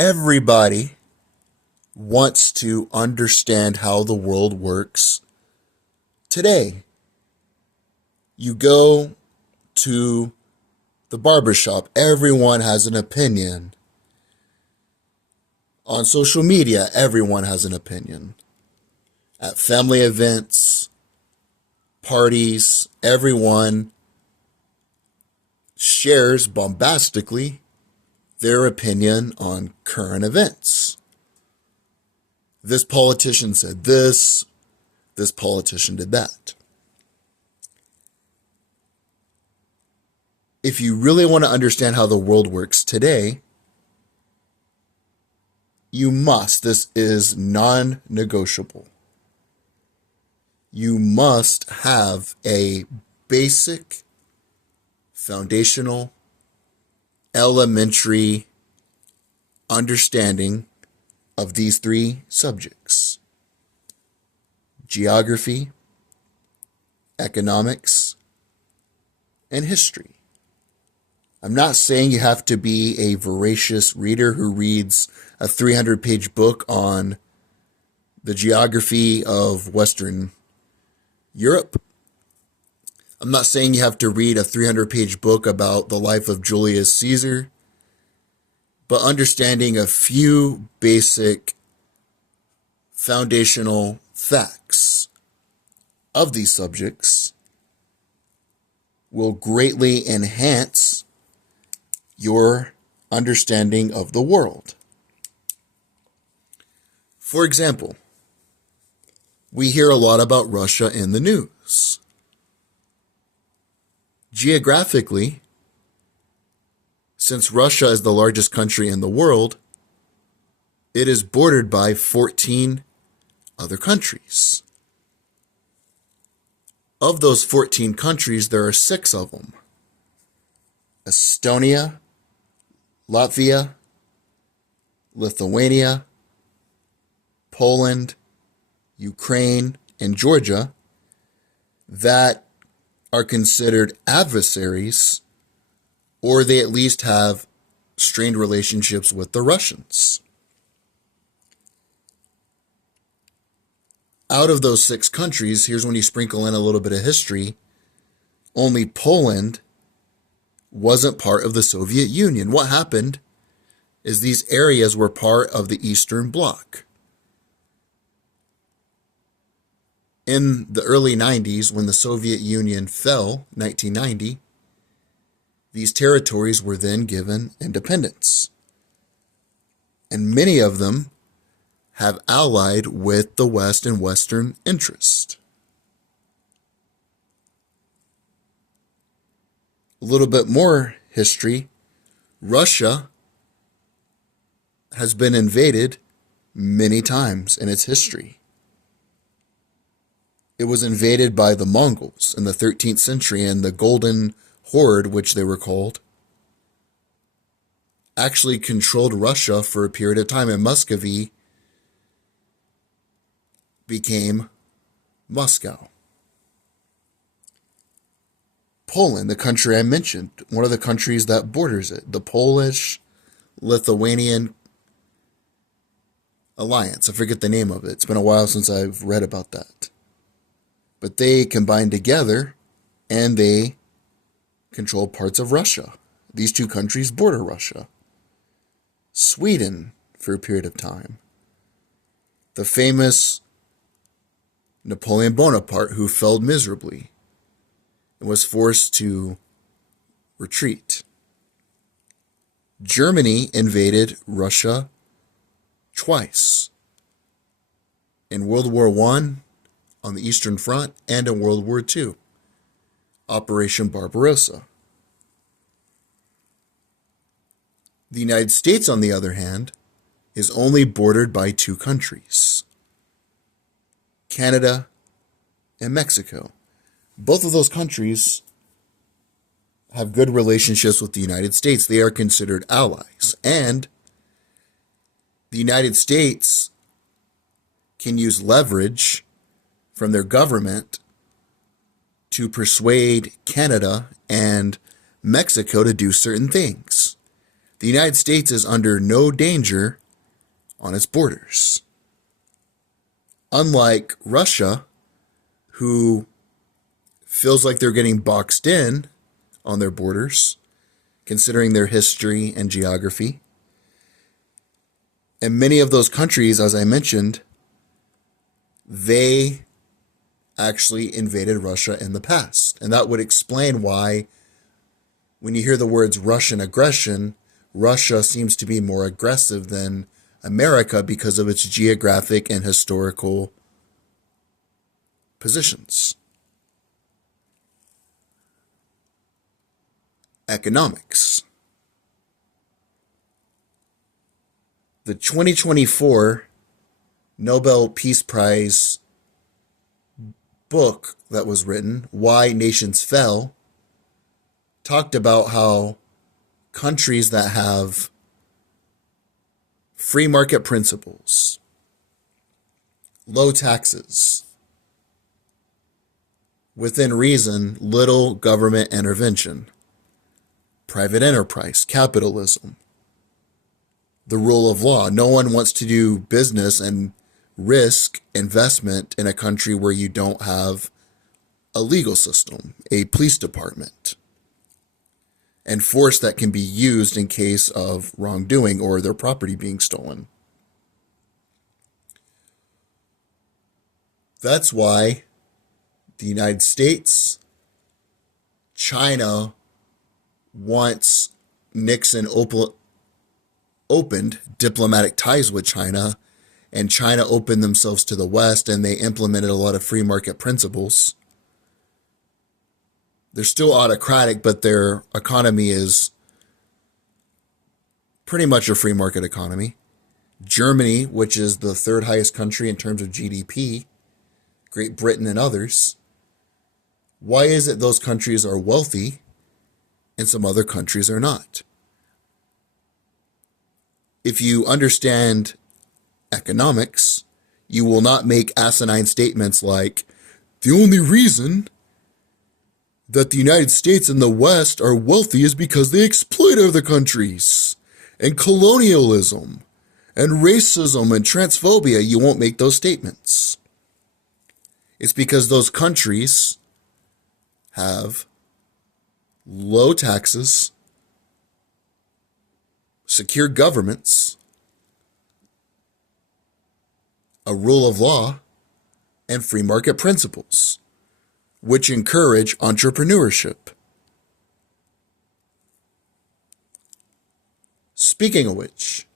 Everybody wants to understand how the world works today. You go to the barbershop, everyone has an opinion. On social media, everyone has an opinion. At family events, parties, everyone shares bombastically their opinion on current events. This politician said this politician did that. If you really want to understand how the world works today, you must, this is non-negotiable. You must have a basic, foundational, elementary understanding of these three subjects: geography, economics, and history. I'm not saying you have to be a voracious reader who reads a 300-page book on the geography of Western Europe. I'm not saying you have to read a 300-page book about the life of Julius Caesar, but understanding a few basic foundational facts of these subjects will greatly enhance your understanding of the world. For example, we hear a lot about Russia in the news. Geographically, since Russia is the largest country in the world, it is bordered by 14 other countries. Of those 14 countries, there are 6 of them: Estonia, Latvia, Lithuania, Poland, Ukraine, and Georgia, that are considered adversaries, or they at least have strained relationships with the Russians. Out of those 6 countries, here's when you sprinkle in a little bit of history, only Poland wasn't part of the Soviet Union. What happened is these areas were part of the Eastern Bloc. In the early 90s, when the Soviet Union fell, 1990, these territories were then given independence. And many of them have allied with the West and Western interest. A little bit more history. Russia has been invaded many times in its history. It was invaded by the Mongols in the 13th century, and the Golden Horde, which they were called, actually controlled Russia for a period of time, and Muscovy became Moscow. Poland, the country I mentioned, one of the countries that borders it, the Polish-Lithuanian Alliance. I forget the name of it. It's been a while since I've read about that. But they combined together and they control parts of Russia. These two countries border Russia. Sweden, for a period of time. The famous Napoleon Bonaparte, who fell miserably and was forced to retreat. Germany invaded Russia twice. In World War I, on the Eastern Front, and in World War II, Operation Barbarossa. The United States, on the other hand, is only bordered by 2 countries: Canada and Mexico. Both of those countries have good relationships with the United States. They are considered allies. And the United States can use leverage from their government to persuade Canada and Mexico to do certain things. The United States is under no danger on its borders. Unlike Russia, who feels like they're getting boxed in on their borders, considering their history and geography. And many of those countries, as I mentioned, they actually invaded Russia in the past. And that would explain why, when you hear the words Russian aggression, Russia seems to be more aggressive than America because of its geographic and historical positions. Economics. The 2024 Nobel Peace Prize book that was written, Why Nations Fell, talked about how countries that have free market principles, low taxes, within reason, little government intervention, private enterprise, capitalism, the rule of law. No one wants to do business and risk investment in a country where you don't have a legal system, a police department, and force that can be used in case of wrongdoing or their property being stolen. That's why the United States, China, once Nixon opened diplomatic ties with China, and China opened themselves to the West, and they implemented a lot of free market principles. They're still autocratic, but their economy is pretty much a free market economy. Germany, which is the third highest country in terms of GDP, Great Britain and others. Why is it those countries are wealthy and some other countries are not? If you understand economics, you will not make asinine statements like, the only reason that the United States and the West are wealthy is because they exploit other countries, and colonialism, and racism, and transphobia. You won't make those statements. It's because those countries have low taxes, secure governments, a rule of law, and free market principles, which encourage entrepreneurship. Speaking of which,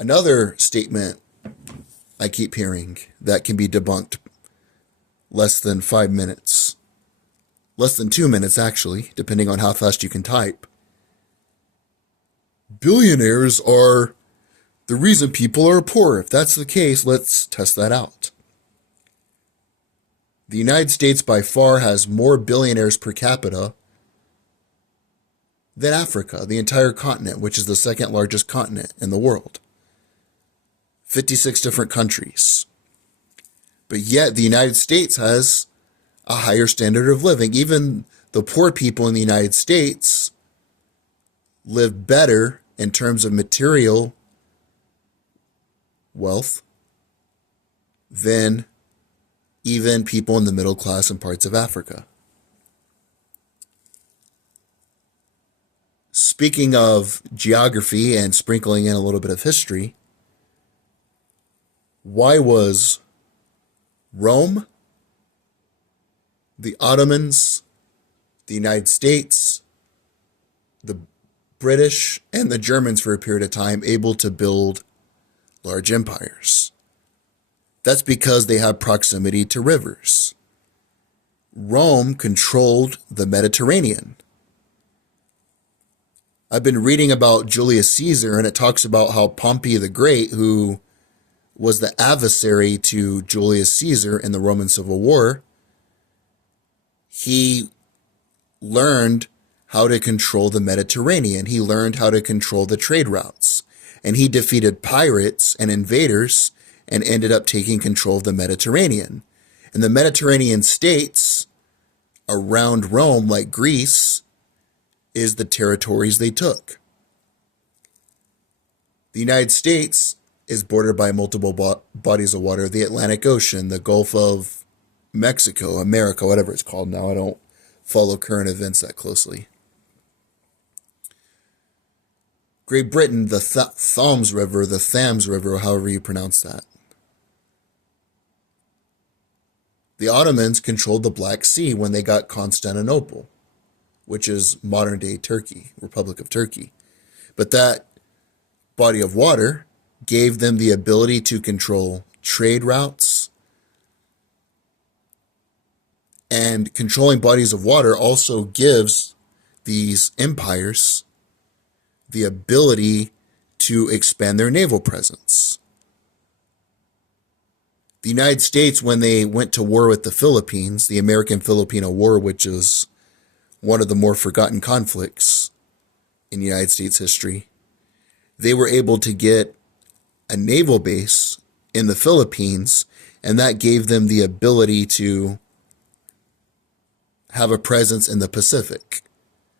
another statement I keep hearing that can be debunked less than 5 minutes, less than 2 minutes actually, depending on how fast you can type. Billionaires are the reason people are poor. If that's the case, let's test that out. The United States by far has more billionaires per capita than Africa, the entire continent, which is the second largest continent in the world. 56 different countries. But yet the United States has a higher standard of living. Even the poor people in the United States live better in terms of material wealth than even people in the middle class in parts of Africa. Speaking of geography and sprinkling in a little bit of history, why was Rome, the Ottomans, the United States, the British, and the Germans for a period of time able to build large empires? That's because they have proximity to rivers. Rome controlled the Mediterranean. I've been reading about Julius Caesar, and it talks about how Pompey the Great, who was the adversary to Julius Caesar in the Roman Civil War, he learned how to control the Mediterranean. He learned how to control the trade routes, and he defeated pirates and invaders and ended up taking control of the Mediterranean. And the Mediterranean states around Rome, like Greece, is the territories they took. The United States is bordered by multiple bodies of water: the Atlantic Ocean, the Gulf of Mexico, America, whatever it's called now. I don't follow current events that closely. Great Britain, the Thames River, the Thames River, however you pronounce that. The Ottomans controlled the Black Sea when they got Constantinople, which is modern-day Turkey, Republic of Turkey. But that body of water gave them the ability to control trade routes, and controlling bodies of water also gives these empires the ability to expand their naval presence. The United States, when they went to war with the Philippines, the American-Filipino War, which is one of the more forgotten conflicts in United States history, they were able to get a naval base in the Philippines, and that gave them the ability to have a presence in the Pacific.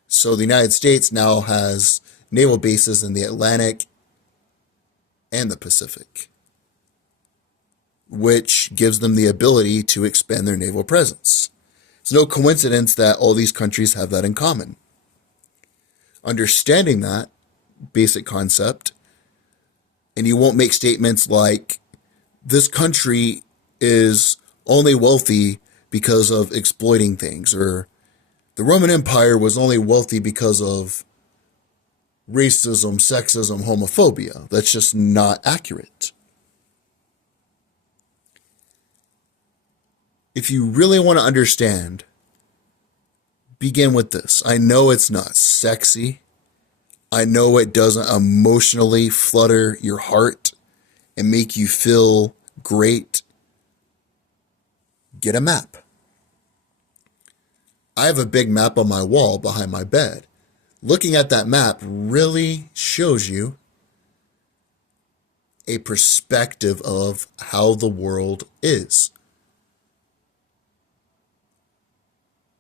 So the United States now has naval bases in the Atlantic and the Pacific, which gives them the ability to expand their naval presence. It's no coincidence that all these countries have that in common. Understanding that basic concept, and you won't make statements like, this country is only wealthy because of exploiting things, or the Roman Empire was only wealthy because of racism, sexism, homophobia. That's just not accurate. If you really want to understand, begin with this. I know it's not sexy. I know it doesn't emotionally flutter your heart and make you feel great. Get a map. I have a big map on my wall behind my bed. Looking at that map really shows you a perspective of how the world is.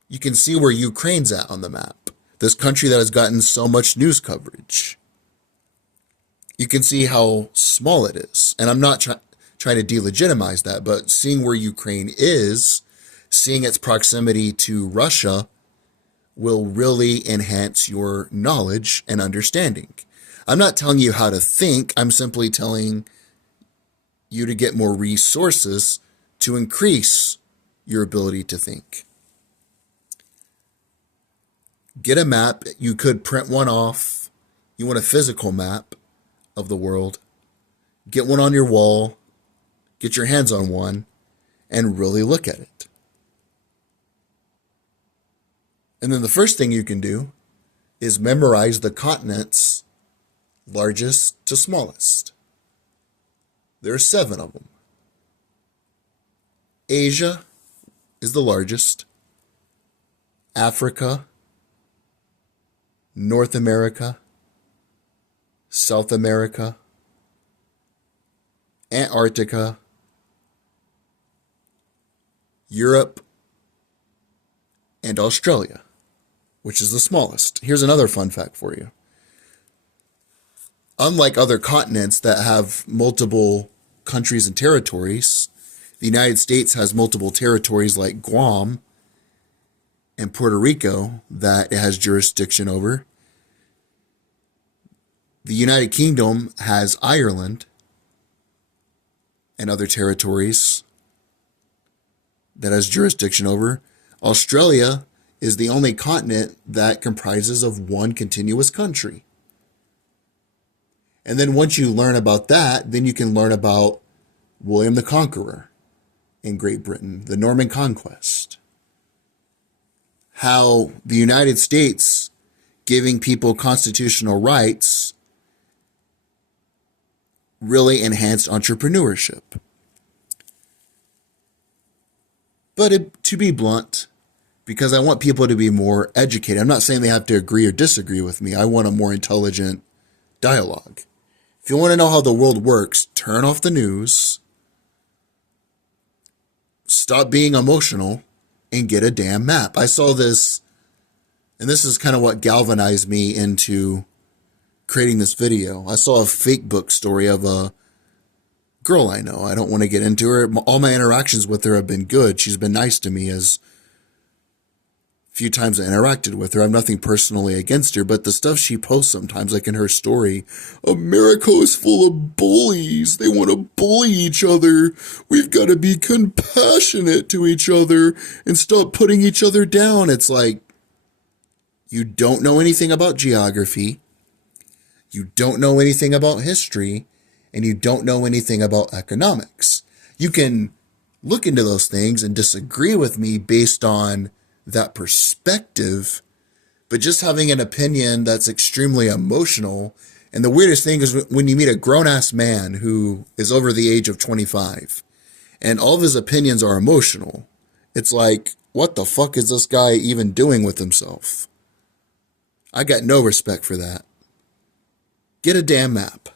You can see where Ukraine's at on the map. This country that has gotten so much news coverage. You can see how small it is. And I'm not trying to delegitimize that, but seeing where Ukraine is, seeing its proximity to Russia, will really enhance your knowledge and understanding. I'm not telling you how to think. I'm simply telling you to get more resources to increase your ability to think. Get a map. You could print one off. You want a physical map of the world. Get one on your wall. Get your hands on one and really look at it. And then the first thing you can do is memorize the continents, largest to smallest. There are 7 of them. Asia is the largest. Africa, North America, South America, Antarctica, Europe, and Australia, which is the smallest. Here's another fun fact for you. Unlike other continents that have multiple countries and territories, the United States has multiple territories like Guam and Puerto Rico that it has jurisdiction over. The United Kingdom has Ireland and other territories that has jurisdiction over. Australia is the only continent that comprises of one continuous country. And then once you learn about that, then you can learn about William the Conqueror in Great Britain, the Norman Conquest, how the United States giving people constitutional rights really enhanced entrepreneurship. But to be blunt, because I want people to be more educated, I'm not saying they have to agree or disagree with me. I want a more intelligent dialogue. If you want to know how the world works, turn off the news, stop being emotional, and get a damn map. I saw this, and this is kind of what galvanized me into creating this video. I saw a fake book story of a girl I know. I don't want to get into her. All my interactions with her have been good. She's been nice to me as few times I interacted with her. I have nothing personally against her, but the stuff she posts sometimes, like in her story, America is full of bullies. They want to bully each other. We've got to be compassionate to each other and stop putting each other down. It's like, you don't know anything about geography. You don't know anything about history, and you don't know anything about economics. You can look into those things and disagree with me based on that perspective, but just having an opinion that's extremely emotional. And the weirdest thing is when you meet a grown-ass man who is over the age of 25 and all of his opinions are emotional, it's like, what the fuck is this guy even doing with himself? I got no respect for that. Get a damn map.